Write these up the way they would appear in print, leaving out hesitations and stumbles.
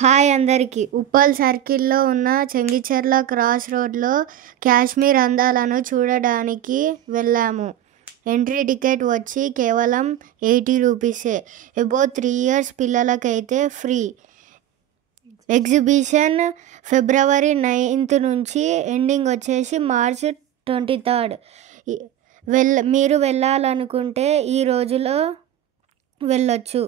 Hi అందరికీ. ఉప్పల్ సర్కిల్లో ఉన్న చెంగిచెర్ల క్రాస్ రోడ్లో కాశ్మీర్ అందాలను చూడడానికి వెళ్ళాము. ఎంట్రీ టికెట్ వచ్చి కేవలం 80 రూపీసే. అబౌవ్ 3 years పిల్లలకైతే ఫ్రీ. ఎగ్జిబిషన్ February 9th నుంచి ఎండింగ్ వచ్చేసి March 23rd. మీరు వెళ్ళాలనుకుంటే ఈ రోజులో వెళ్ళొచ్చు.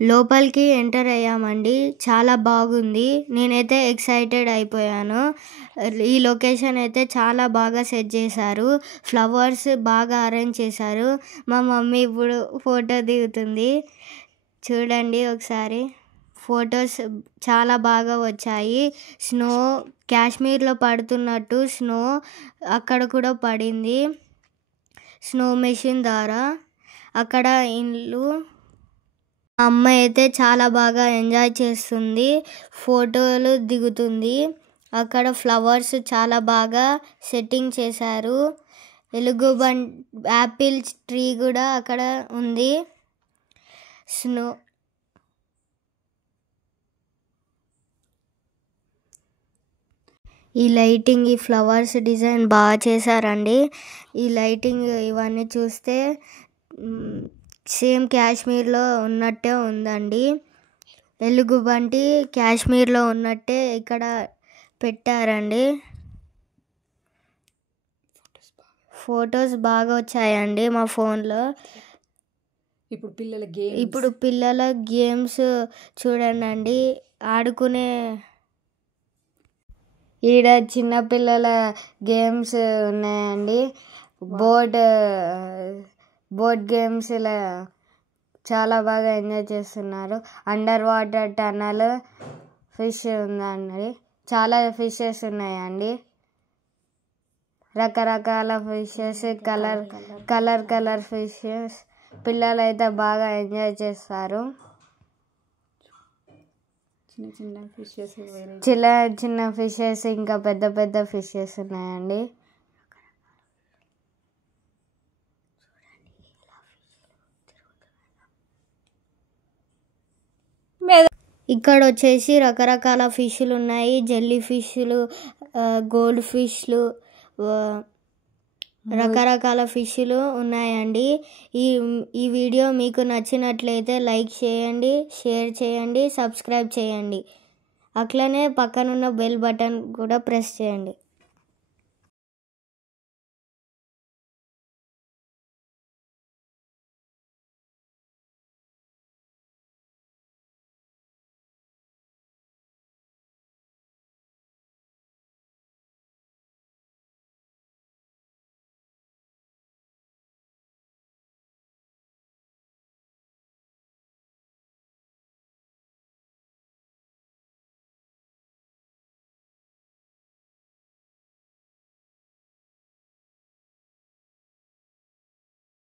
లోపలికి ఎంటర్ అయ్యామండి. చాలా బాగుంది. నేనైతే ఎక్సైటెడ్ అయిపోయాను. ఈ లొకేషన్ అయితే చాలా బాగా సెట్ చేశారు. ఫ్లవర్స్ బాగా అరేంజ్ చేశారు. మా మమ్మీ ఇప్పుడు ఫోటో దిగుతుంది. చూడండి ఒకసారి. ఫొటోస్ చాలా బాగా వచ్చాయి. స్నో కాశ్మీర్లో పడుతున్నట్టు స్నో అక్కడ కూడా పడింది. స్నో మెషిన్ ద్వారా అక్కడ ఇల్లు. అమ్మ అయితే చాలా బాగా ఎంజాయ్ చేస్తుంది. ఫోటోలు దిగుతుంది. అక్కడ ఫ్లవర్స్ చాలా బాగా సెట్టింగ్ చేశారు. యాపిల్ ట్రీ కూడా అక్కడ ఉంది. స్నో ఈ లైటింగ్, ఈ ఫ్లవర్స్ డిజైన్ బాగా చేశారండి. ఈ లైటింగ్ ఇవన్నీ చూస్తే సేమ్ కాశ్మీర్లో ఉన్నట్టే ఉందండి. ఎలుగుబంటి కాశ్మీర్లో ఉన్నట్టే ఇక్కడ పెట్టారండి. ఫొటోస్ బాగా వచ్చాయండి మా ఫోన్లో. ఇప్పుడు పిల్లల గేమ్స్ చూడండి. ఆడుకునే ఈడ చిన్నపిల్లల గేమ్స్ ఉన్నాయండి. బోట్ గేమ్స్ ఇలా చాలా బాగా ఎంజాయ్ చేస్తున్నారు. అండర్ వాటర్ టనల్, ఫిష్ ఉందండి. చాలా ఫిషెస్ ఉన్నాయండి. రకరకాల ఫిషెస్, కలర్ ఫిషెస్. పిల్లలు అయితే బాగా ఎంజాయ్ చేస్తారు. చిన్న ఫిషెస్ ఇంకా పెద్ద ఫిషెస్ ఉన్నాయండి. ఇక్కడ వచ్చేసి రకరకాల ఫిష్లు ఉన్నాయి. జెల్లీ ఫిష్లు, గోల్డ్ ఫిష్లు, రకరకాల ఫిష్లు ఉన్నాయండి. ఈ వీడియో మీకు నచ్చినట్లయితే లైక్ చేయండి, షేర్ చేయండి, సబ్స్క్రైబ్ చేయండి. అట్లనే పక్కనున్న బెల్ బటన్ కూడా ప్రెస్ చేయండి.